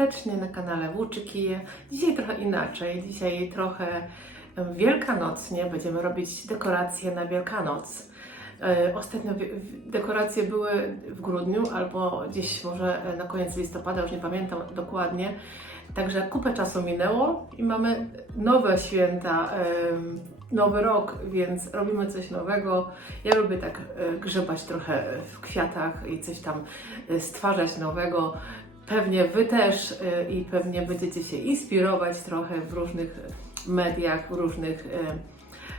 serdecznie na kanale Włóczykije. Dzisiaj trochę inaczej, dzisiaj trochę wielkanocnie. Będziemy robić dekoracje na Wielkanoc. Ostatnio dekoracje były w grudniu albo gdzieś może na koniec listopada, już nie pamiętam dokładnie. Także kupę czasu minęło i mamy nowe święta, nowy rok, więc robimy coś nowego. Ja lubię tak grzebać trochę w kwiatach i coś tam stwarzać nowego. Pewnie Wy też i pewnie będziecie się inspirować trochę w różnych mediach,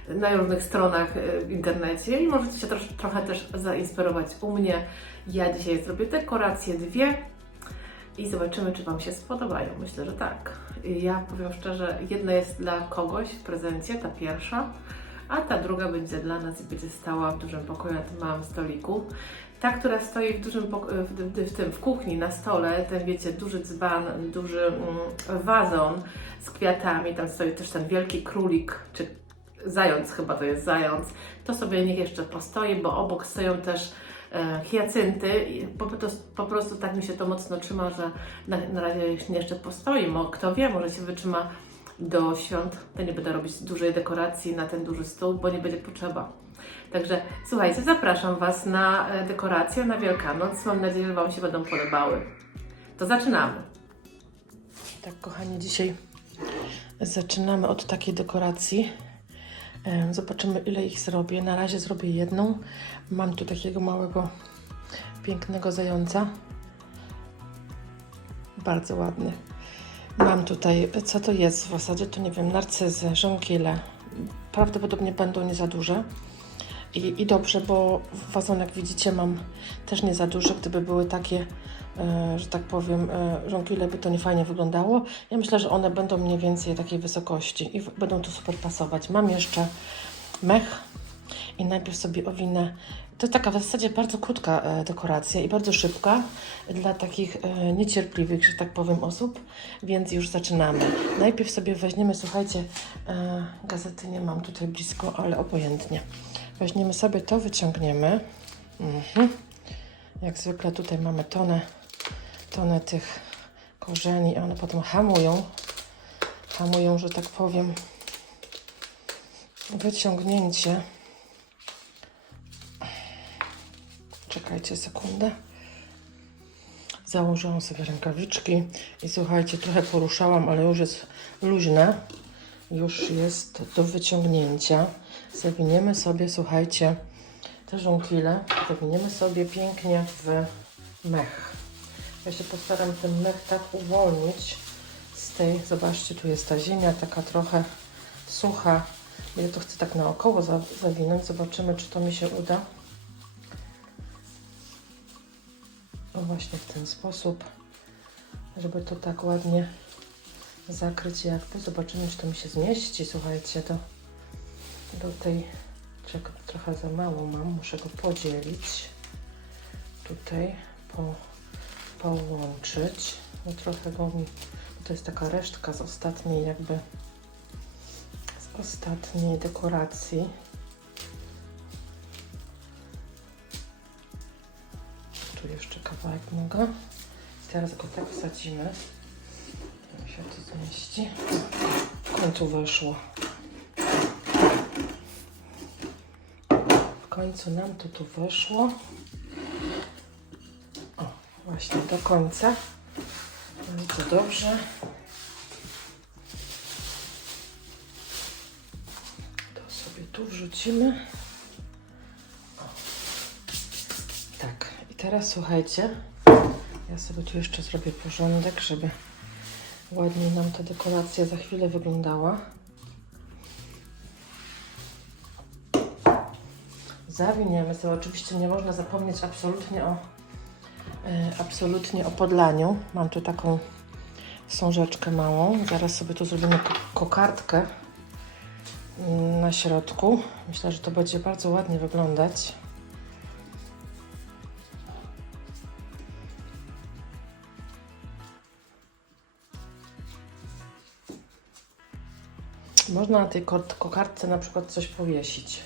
na różnych stronach w internecie i możecie się trochę też zainspirować u mnie. Ja dzisiaj zrobię dekoracje dwie i zobaczymy, czy Wam się spodobają. Myślę, że tak. Ja powiem szczerze, jedna jest dla kogoś w prezencie, ta pierwsza, a ta druga będzie dla nas i będzie stała w dużym pokoju na tym małym stoliku. Ta, która stoi w kuchni, na stole, ten wiecie, duży dzban, duży wazon z kwiatami, tam stoi też ten wielki królik, czy zając, chyba to jest zając, to sobie niech jeszcze postoi, bo obok stoją też hiacynty i po prostu tak mi się to mocno trzyma, że na razie jeszcze postoi, kto wie, może się wytrzyma do świąt, to nie będę robić dużej dekoracji na ten duży stół, bo nie będzie potrzeba. Także słuchajcie, zapraszam Was na dekoracje na Wielkanoc. Mam nadzieję, że Wam się będą podobały. To zaczynamy. Tak, kochani, dzisiaj zaczynamy od takiej dekoracji. Zobaczymy, ile ich zrobię. Na razie zrobię jedną. Mam tu takiego małego, pięknego zająca. Bardzo ładny. Mam tutaj, co to jest w zasadzie, to nie wiem, narcyzy, żonkile. Prawdopodobnie będą nie za duże. I dobrze, bo wazonek, widzicie, mam też nie za duży. Gdyby były takie, że tak powiem, żonkile, by to nie fajnie wyglądało. Ja myślę, że one będą mniej więcej takiej wysokości i będą tu super pasować. Mam jeszcze mech i najpierw sobie owinę. To jest taka w zasadzie bardzo krótka dekoracja i bardzo szybka dla takich niecierpliwych, że tak powiem, osób, więc już zaczynamy. Najpierw sobie weźmiemy, słuchajcie, gazety nie mam tutaj blisko, ale obojętnie. Weźmiemy sobie to, wyciągniemy. Jak zwykle tutaj mamy tonę tych korzeni, one potem hamują, że tak powiem, wyciągnięcie. Czekajcie sekundę. Założyłam sobie rękawiczki i słuchajcie, trochę poruszałam, ale już jest luźne. Już jest do wyciągnięcia. Zawiniemy sobie, słuchajcie, te żonkile. Zawiniemy sobie pięknie w mech. Ja się postaram ten mech tak uwolnić z tej, zobaczcie, tu jest ta ziemia taka trochę sucha. Ja to chcę tak naokoło zawinąć. Zobaczymy, czy to mi się uda. O, właśnie w ten sposób, żeby to tak ładnie zakryć jakby. Zobaczymy, czy to mi się zmieści. Słuchajcie, do tej, trochę za mało mam, muszę go podzielić. Tutaj połączyć. No trochę go mi, to jest taka resztka z ostatniej dekoracji. Tu jeszcze kawałek mogę. Teraz go tak wsadzimy. Jak się to zmieści. W końcu weszło. W końcu nam to tu weszło. O, właśnie do końca. Bardzo dobrze. To sobie tu wrzucimy. O. Tak. I teraz słuchajcie, ja sobie tu jeszcze zrobię porządek, żeby ładniej nam ta dekoracja za chwilę wyglądała. Zawiniemy sobie. Oczywiście nie można zapomnieć absolutnie o podlaniu. Mam tu taką wstążeczkę małą. Zaraz sobie tu zrobimy kokardkę na środku. Myślę, że to będzie bardzo ładnie wyglądać. Można na tej kokardce na przykład coś powiesić.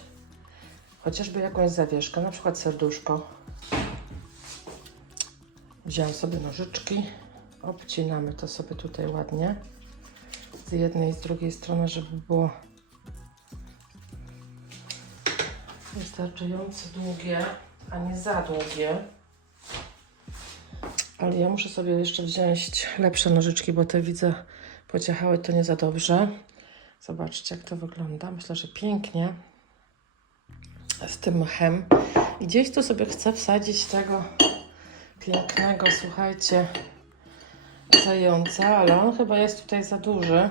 Chociażby jakąś zawieszkę, na przykład serduszko. Wziąłem sobie nożyczki. obcinamy to sobie tutaj ładnie z jednej i z drugiej strony, żeby było wystarczająco długie, a nie za długie. Ale ja muszę sobie jeszcze wziąć lepsze nożyczki, bo te widzę pociachały to nie za dobrze. Zobaczcie, jak to wygląda. Myślę, że pięknie z tym mchem. I gdzieś tu sobie chcę wsadzić tego pięknego, słuchajcie, zająca, ale on chyba jest tutaj za duży.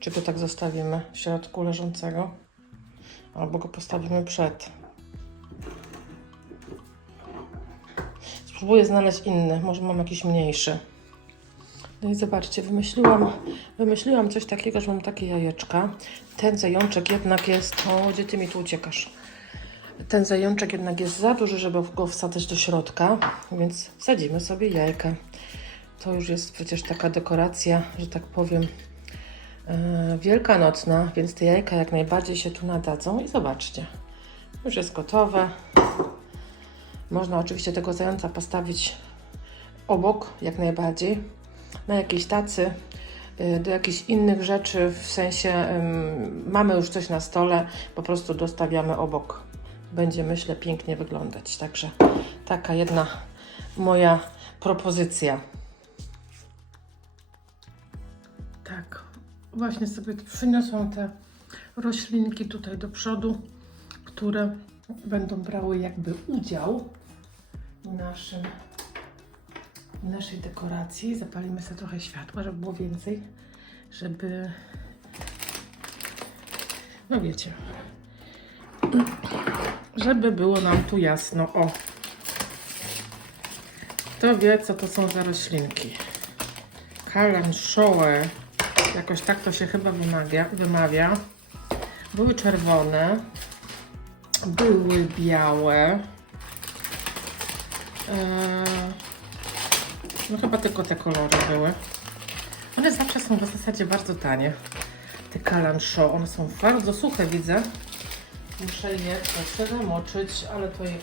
Czy go tak zostawimy w środku leżącego? Albo go postawimy przed. Spróbuję znaleźć inny, może mam jakiś mniejszy. No i zobaczcie, wymyśliłam coś takiego, że mam takie jajeczka. Ten zajączek jednak jest... O, gdzie ty mi tu uciekasz? Ten zajączek jednak jest za duży, żeby go wsadzać do środka, więc wsadzimy sobie jajka. To już jest przecież taka dekoracja, że tak powiem, wielkanocna, więc te jajka jak najbardziej się tu nadadzą. I zobaczcie, już jest gotowe. Można oczywiście tego zająca postawić obok, jak najbardziej, na jakiejś tacy, do jakichś innych rzeczy, w sensie mamy już coś na stole, po prostu dostawiamy obok. Będzie, myślę, pięknie wyglądać. Także taka jedna moja propozycja. Tak, właśnie sobie przyniosłam te roślinki tutaj do przodu, które będą brały jakby udział w naszej dekoracji. Zapalimy sobie trochę światła, żeby było więcej, żeby, no wiecie, żeby było nam tu jasno. O, kto wie, co to są za roślinki? Kalanchoe, jakoś tak to się chyba wymawia. Były czerwone, były białe. No chyba tylko te kolory były. One zawsze są w zasadzie bardzo tanie. Te kalanchoe, one są bardzo suche, widzę. Muszę je troszkę zamoczyć, ale to je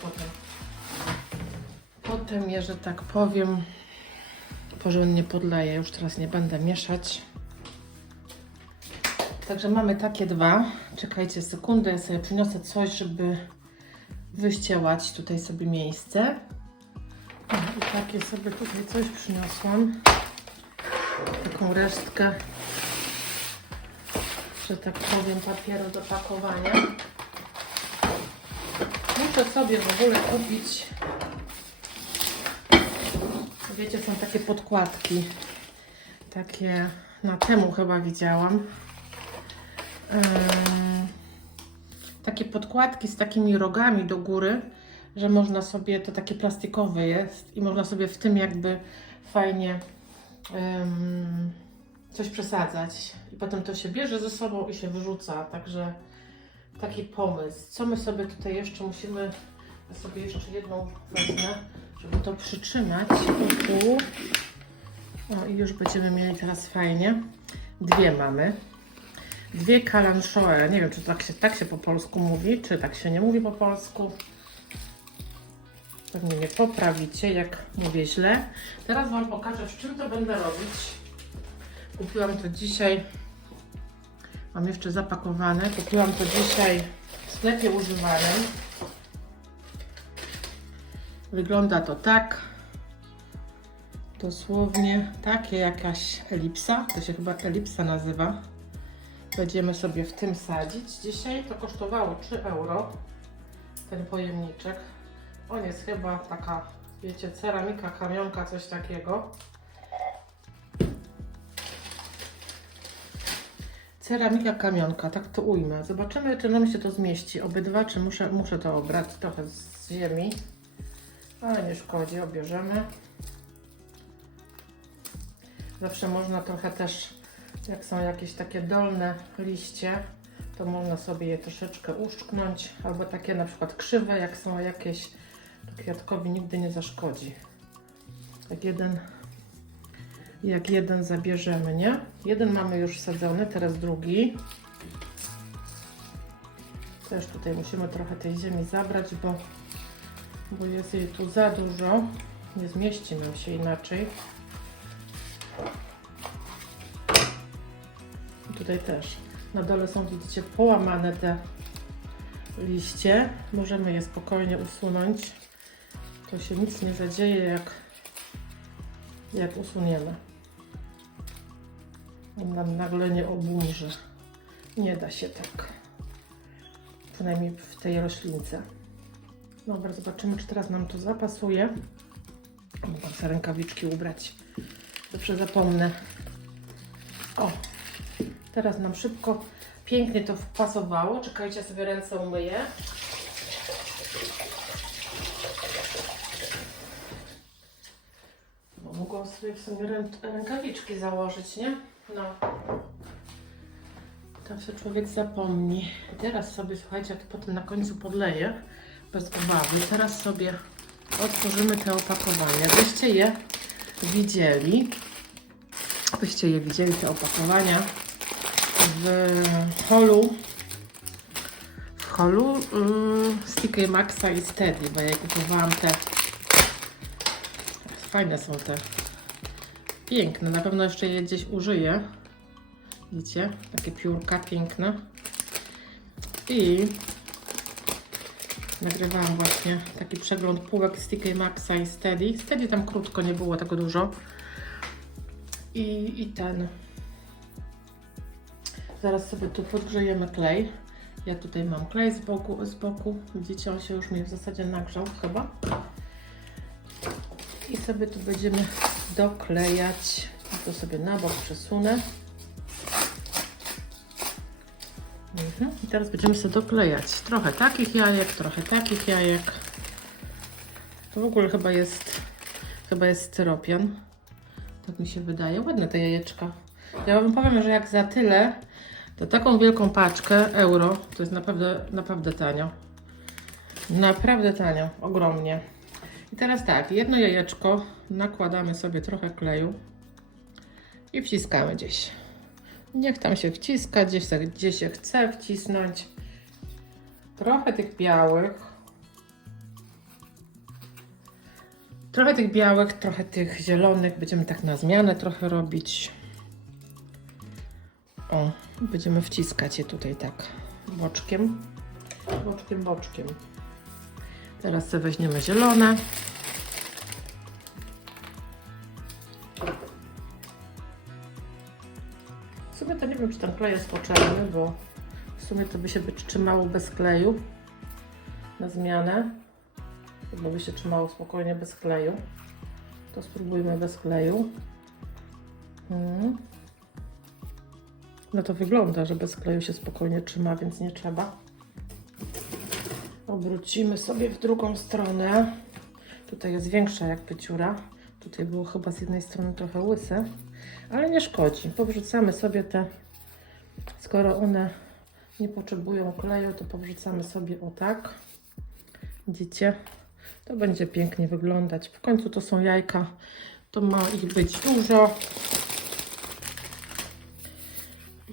potem je, że tak powiem, porządnie podleję. Już teraz nie będę mieszać. Także mamy takie dwa. Czekajcie sekundę, ja sobie przyniosę coś, żeby wyściełać tutaj sobie miejsce. I takie sobie tutaj coś przyniosłam. Taką resztkę, że tak powiem, papieru do pakowania. Muszę sobie w ogóle kupić, wiecie, są takie podkładki, takie na Temu chyba widziałam. Takie podkładki z takimi rogami do góry, że można sobie, to takie plastikowe jest i można sobie w tym jakby fajnie coś przesadzać i potem to się bierze ze sobą i się wyrzuca, także taki pomysł. Co my sobie tutaj jeszcze musimy, ja sobie jeszcze jedną wezmę, żeby to przytrzymać tu. O, i już będziemy mieli teraz fajnie. Dwie mamy. Dwie kalanchoe. Nie wiem, czy tak się po polsku mówi, czy tak się nie mówi po polsku. Pewnie mnie poprawicie, jak mówię źle. Teraz Wam pokażę, w czym to będę robić. Kupiłam to dzisiaj. Mam jeszcze zapakowane. Kupiłam to dzisiaj w sklepie używanym. Wygląda to tak. Dosłownie takie jakaś elipsa. To się chyba elipsa nazywa. Będziemy sobie w tym sadzić. Dzisiaj to kosztowało 3 euro. Ten pojemniczek. On jest chyba taka, wiecie, ceramika, kamionka, coś takiego. Ceramika, kamionka, tak to ujmę. Zobaczymy, czy nam się to zmieści. Obydwa, czy muszę to obrać trochę z ziemi. Ale nie szkodzi, obierzemy. Zawsze można trochę też, jak są jakieś takie dolne liście, to można sobie je troszeczkę uszczknąć. Albo takie na przykład krzywe, jak są jakieś, to kwiatkowi nigdy nie zaszkodzi. Jak jeden zabierzemy, nie? Jeden mamy już wsadzony, teraz drugi. Też tutaj musimy trochę tej ziemi zabrać, bo bo jest jej tu za dużo. Nie zmieści nam się inaczej. I tutaj też. Na dole są, widzicie, połamane te liście. Możemy je spokojnie usunąć. To się nic nie zadzieje, jak usuniemy. On nam nagle nie oburzy. Nie da się tak. Przynajmniej w tej roślince. Dobra, zobaczymy, czy teraz nam to zapasuje. Mogę sobie rękawiczki ubrać. Zawsze zapomnę. O! Teraz nam szybko, pięknie to wpasowało. Czekajcie, ja sobie ręce umyję. Bo mogłam sobie w sumie rękawiczki założyć, nie? No. Tam się człowiek zapomni. I teraz sobie, słuchajcie, jak potem na końcu podleję, bez obawy, teraz sobie otworzymy te opakowania. Byście je widzieli. Te opakowania w holu z TK Maxa i Steady, bo ja kupowałam te. Fajne są te. Piękne. Na pewno jeszcze je gdzieś użyję. Widzicie? Takie piórka piękne. I nagrywałam właśnie taki przegląd półek z TK Maxa i Steady. Steady tam krótko, nie było tego dużo. I ten. Zaraz sobie tu podgrzejemy klej. Ja tutaj mam klej z boku. Widzicie, on się już mi w zasadzie nagrzał chyba. I sobie tu będziemy doklejać. To sobie na bok przesunę. I teraz będziemy sobie doklejać. Trochę takich jajek, trochę takich jajek. To w ogóle chyba jest styropian. Tak mi się wydaje. Ładne te jajeczka. Ja wam powiem, że jak za tyle, to taką wielką paczkę euro, to jest naprawdę tanio. Naprawdę tanio. Ogromnie. I teraz tak, jedno jajeczko nakładamy sobie trochę kleju i wciskamy gdzieś. Niech tam się wciska, gdzie się chce wcisnąć. Trochę tych białych. Trochę tych zielonych. Będziemy tak na zmianę trochę robić. O, będziemy wciskać je tutaj tak boczkiem. Boczkiem. Teraz sobie weźmiemy zielone. W sumie to nie wiem, czy ten klej jest potrzebny, bo w sumie to by się trzymało bez kleju na zmianę. Chyba by się trzymało spokojnie bez kleju. To spróbujmy bez kleju. No to wygląda, że bez kleju się spokojnie trzyma, więc nie trzeba. Obrócimy sobie w drugą stronę. Tutaj jest większa jakby dziura. Tutaj było chyba z jednej strony trochę łyse, ale nie szkodzi. Powrzucamy sobie te, skoro one nie potrzebują kleju, to powrzucamy sobie o tak. Widzicie? To będzie pięknie wyglądać. W końcu to są jajka, to ma ich być dużo.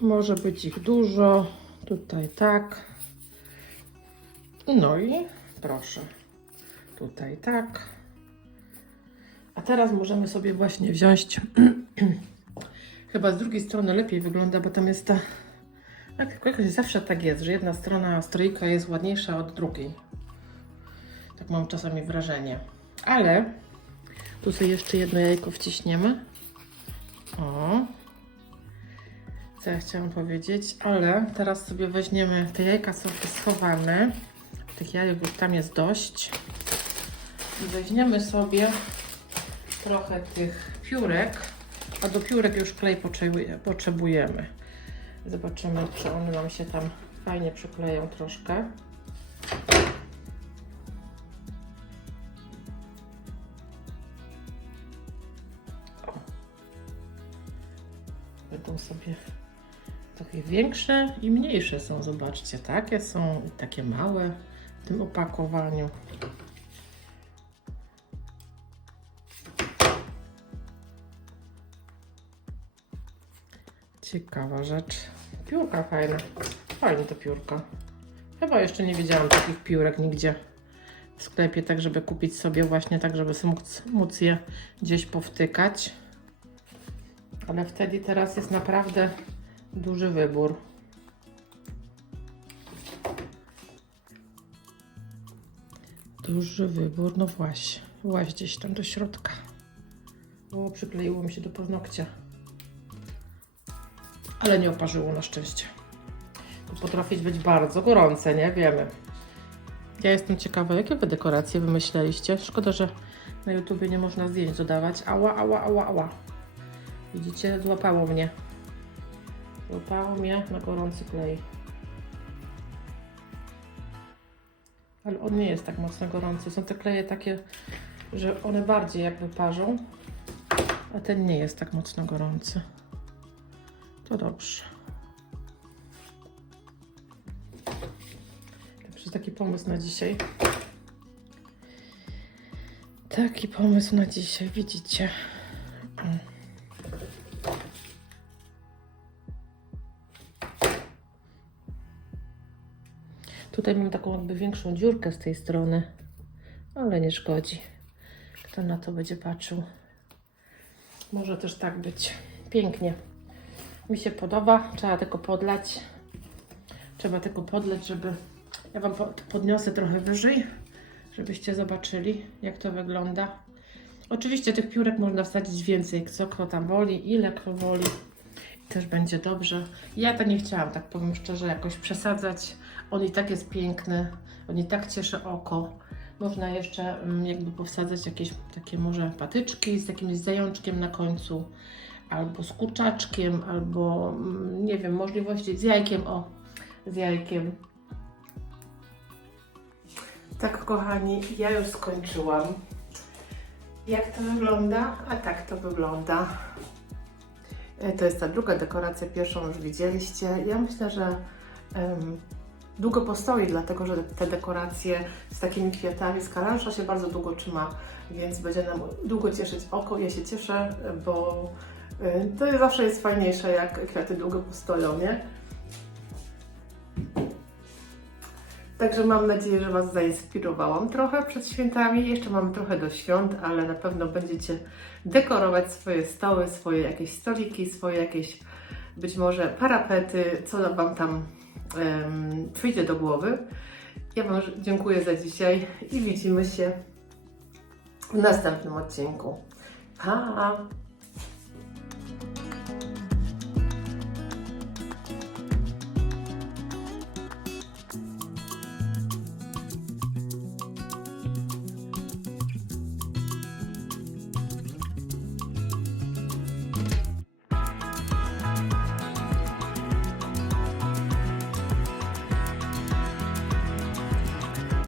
Może być ich dużo. Tutaj tak. No i proszę. Tutaj tak. A teraz możemy sobie właśnie wziąć. Chyba z drugiej strony lepiej wygląda, bo tam jest ta. Jakoś zawsze tak jest, że jedna strona strójka jest ładniejsza od drugiej. Tak mam czasami wrażenie. Ale tu sobie jeszcze jedno jajko wciśniemy. O. Co ja chciałam powiedzieć, ale teraz sobie weźmiemy, te jajka są schowane. Tych jajek już tam jest dość. I weźmiemy sobie trochę tych piórek, a do piórek już klej potrzebujemy. Zobaczymy, czy one nam się tam fajnie przykleją troszkę. O. Będą sobie trochę większe i mniejsze są, zobaczcie, takie są i takie małe w tym opakowaniu. Ciekawa rzecz. Piórka fajne. Fajne te piórka. Chyba jeszcze nie widziałam takich piórek nigdzie w sklepie, tak żeby kupić sobie właśnie tak, żeby móc je gdzieś powtykać. Ale wtedy teraz jest naprawdę duży wybór. Duży wybór, no właśnie. Właź gdzieś tam do środka. O, przykleiło mi się do paznokcia. Ale nie oparzyło na szczęście. To potrafi być bardzo gorące, nie? Wiemy. Ja jestem ciekawa, jakie wy dekoracje wymyśleliście. Szkoda, że na YouTubie nie można zdjęć dodawać. Ała, ała, ała, ała. Widzicie? Złapało mnie. Złapało mnie na gorący klej. Ale on nie jest tak mocno gorący. Są te kleje takie, że one bardziej jakby parzą, a ten nie jest tak mocno gorący. To dobrze. Także taki pomysł na dzisiaj. Taki pomysł na dzisiaj, widzicie. Tutaj mam taką jakby większą dziurkę z tej strony, ale nie szkodzi. Kto na to będzie patrzył? Może też tak być. Pięknie. Mi się podoba. Trzeba tylko podlać. Żeby... Ja Wam podniosę trochę wyżej, żebyście zobaczyli, jak to wygląda. Oczywiście tych piórek można wsadzić więcej, co kto tam woli, ile kto woli. Też będzie dobrze. Ja to nie chciałam, tak powiem szczerze, jakoś przesadzać. On i tak jest piękny, on i tak cieszy oko. Można jeszcze jakby powsadzać jakieś takie może patyczki z jakimś zajączkiem na końcu, albo z kurczaczkiem, albo nie wiem, możliwości z jajkiem, o, z jajkiem. Tak, kochani, ja już skończyłam. Jak to wygląda? A tak to wygląda. To jest ta druga dekoracja, pierwszą już widzieliście. Ja myślę, że długo postoi, dlatego że te dekoracje z takimi kwiatami z karansza się bardzo długo trzyma, więc będzie nam długo cieszyć oko. Ja się cieszę, bo to zawsze jest fajniejsze, jak kwiaty długo postoją, nie? Także mam nadzieję, że Was zainspirowałam trochę przed świętami. Jeszcze mamy trochę do świąt, ale na pewno będziecie dekorować swoje stoły, swoje jakieś stoliki, swoje jakieś być może parapety, co Wam tam przyjdzie do głowy. Ja Wam dziękuję za dzisiaj i widzimy się w następnym odcinku. Pa!